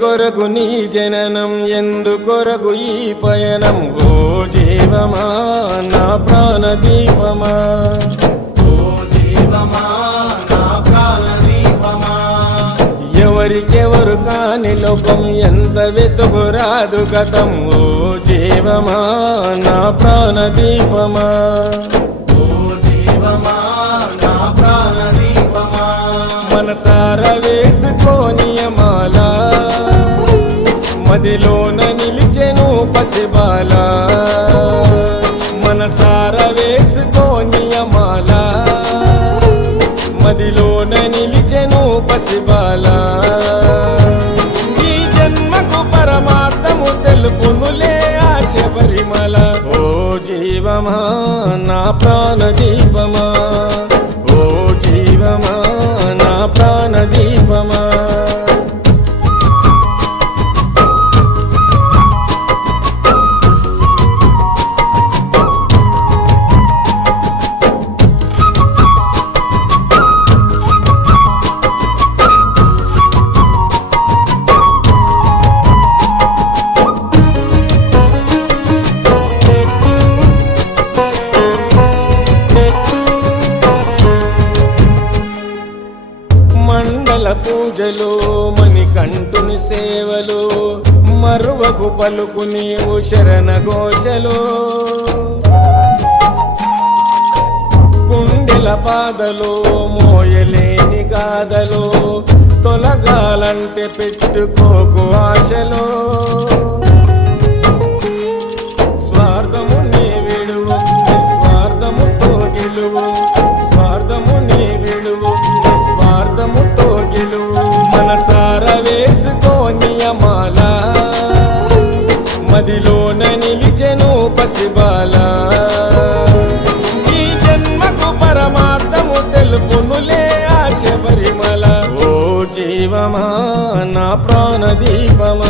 కొరకు నీ జననం ఎందుకొరకు ఈ పయనం ఓ జీవమా నా ప్రాణదీపమా ఓ జీవమా నా ప్రాణదీపమా ఎవరికెవరు కాని లోకం ఎంత వెతుకురాదు గతం ఓ జీవమా నా ప్రాణదీపమా ఓ జీవమా నా ప్రాణదీపమా మనసార వేసుకోని మాల మదిలోన నిలిచెను పసిబాల మనసార వేసుకోని మాల మదిలోన నిలిచెను పసిబాల ఈ జన్మకు పరమార్థము తెలుపునులే ఆశ పరిమళ ఓ జీవమా నా ప్రాణదీపమా ఓ జీవమా నా ప్రాణదీపమా మండల పూజలు మణికంఠుని సేవలు మరువకు పలుకు నీవు శరణ ఘోషలు గుండెల పాదలు మోయలేని గాథలు తొలగాలంటే పెట్టుకోకు ఆశలు స్వార్థము నీ విడువు నిస్వార్థముతో గెలువు స్వార్థము నీ విడువు నిస్వార్థముతో గెలువు మనసార వేసుకోని మాల మదిలోన నిలిచెను పసిబాల ఈ జన్మకు పరమార్థము తెలుపునులే ఆశ పరిమళ ఓ జీవమా నా ప్రాణదీపమా